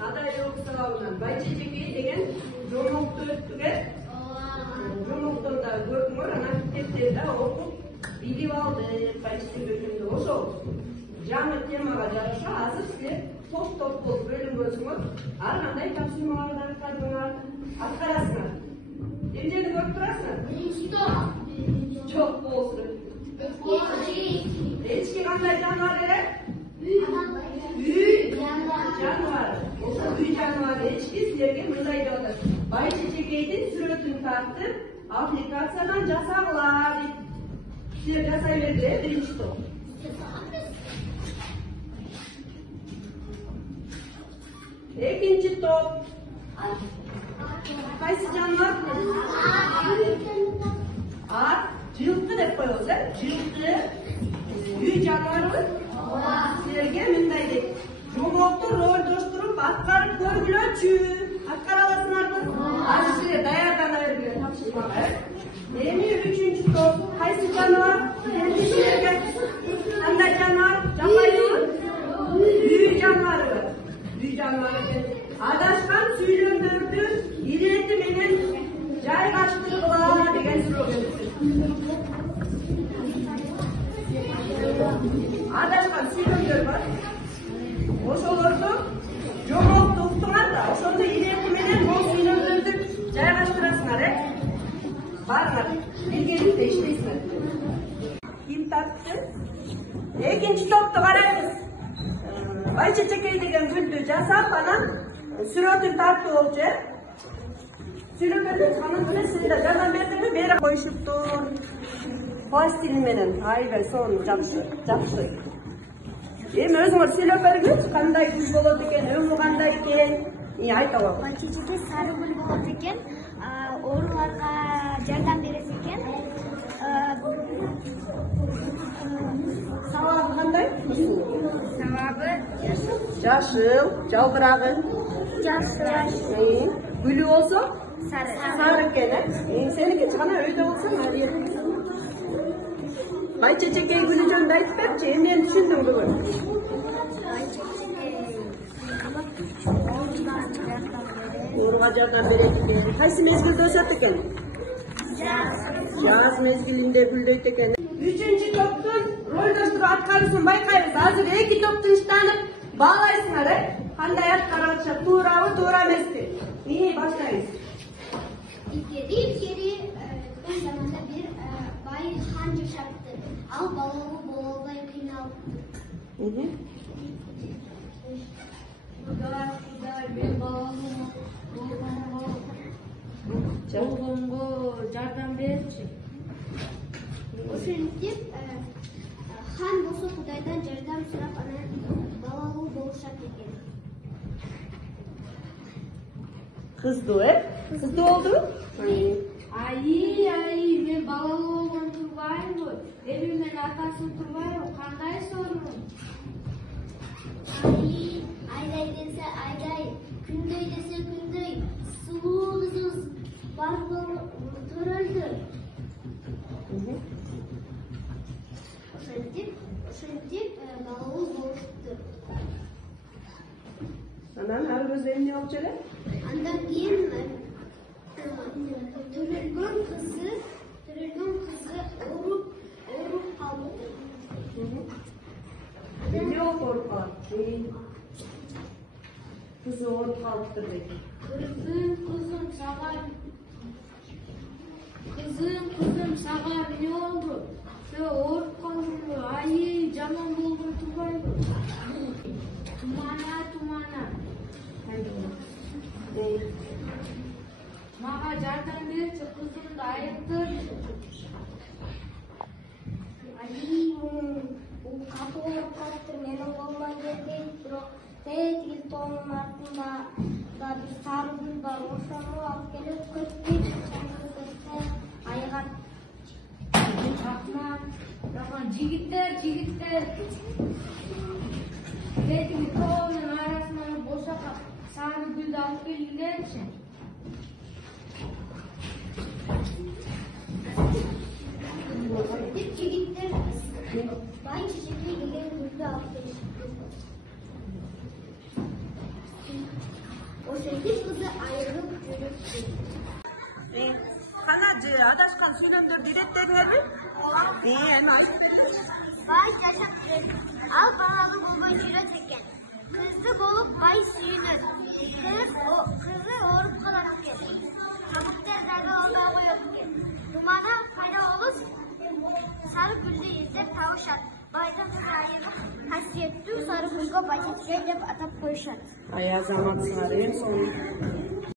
Aday Yoksal'dan Bayçeceki деген жомокту өттүгө. Жомоктон да көрдүңөр, анан китептерде окуп, билип алды, Байчечекемди. Ошол жаңы темага жараша азыр силер топ-топ болуп бөлүнгөнсүңөр. Ар кандай тапшырмаларды аткарасыңар. Эмнени көрүп турасыңар? Биринчи топ. Жок болсун. Эчки кандай жаныбар эле? Үй жаныбары. Үй жаныбары эчки силерге мындай деп атат. Байчечекейдин сүрөтүн тартып, аппликациядан жасагыла дейт. Силер жасай бергиле, биринчи топ. Экинчи топ. Кайсы жаныбар? Ат, жылкы деп коебуз, жылкы. Үй жаныбарыбы? Силерге мындай дейт. Жомокту ролдоштуруп аткарып көргүлөчү. Аткара аласыңарбы? Азыр силер даярдана бергиле тапшырмага. Эми үчүнчү топ. Кайсы жаныбар? Эми силерге кандай жаныбар? Жапайбы? Үй жаныбарыбы? Үй жаныбары экен. Адашкан сүйлөмдөрдү ирети менен жайгаштыргыла деген суроо келипти. Адашкан сүйлөмдөр бар. Ошолорду жомокту уктуңар да, ошондо ирети менен бул сүйлөмдөрдү жайгаштырасыңар, Барыңар, биргеликте иштейсиңер. Ким тартты? Экинчи топту карайбыз. Байчечекей деген гүлдү жасап, анан сүрөтүн тартып болчу, Сүйлөмдөрдүн санын менен силер жардам бердиңби? Бери коюшуптур. Пластилин менен, айбай сонун жапышты. Эми өзүңөр сүйлөп бергилечи, кандай гүл болот экен, өңү кандай экен? Айта алам. Байчечекей сары гүл болот экен, ооруларга жардам берет экен. Сабабы кандай? Сабабы жашыл, жалбырагы жашыл. Гүлү болсо Сары экен, Сеники гана өйдө болсо Байчечекей гүлү жөнүндө айтып берчи, эмнени түшүндүң бүгүн? Ооруга жардам берет экен. Кайсы мезгилде өсөт экен? Жаз мезгилинде гүлдөйт экен. Үчүнчү топтун ролдоштуруп аткаруусын байкайбыз. Азыр эки топ тынчтанып баалайсыңар, кандай аткарып атышат, туурабы, туура эмеспи? Баштайбыз. Илгери өткөн заманда бир бай хан жашапты. Ал балалуу боло албай кыйналыпты. Кудай, мен балалуу болгонго жардам берчи. Ошентип хан болсо Кудайдан жардам сурап, анан балалуу болушат экен. Кыздуу, Кыздуу болдубу? Ай, мен балалуу болгон турбаймынбы? Эми мен атасы турбаймынбы? Кандай сонун? Айдай десе айдай, күндөй десе күндөй, сулуу кызыбыз бар төрөлдү. Ошентип балалуу болушту. Анан ары көзү эмне болчу эле? Андан кийин төрөлгөн кызы ооруп калды. Эмне болуп ооруп калат? Кызы ооруп калыптыр дейт. Кызым сага эмне болду? Сен ооруп калдыңбы? Ай, жаман болгон турбайбы? Тумана. Мага жардам берчи, кызымды айыктырчы. Бул капы ооруп калыптыр, менин колуман келбейт, бирок тетиги тоонун артында бир сары гүл бар, ошону алып келип көтүп айгат. Рахмат, жигиттер. Тетиги тоонун арасынан бошоп сары гүлдү алып келгилерчи. Жигиттер Байчечекей деген гүлдү алып келишти. 18 kızı ayrılıp yürüttü. Kanacı, adaşkan suyundur diretlerine mi? Elmas. Bay yaşap al banalı bulmayı çeken. Kızı bolup bay suyunur. Kız o kızı orup bırakır. Kabuklar derdi oldağı yokken. Dumana fayda olur. Sarı güllü yüzler tavuşar. Baydan hürayeti hasiyetli sarı kuzga başetken de atıp koyuşar. Ayağı zaman sarı en son.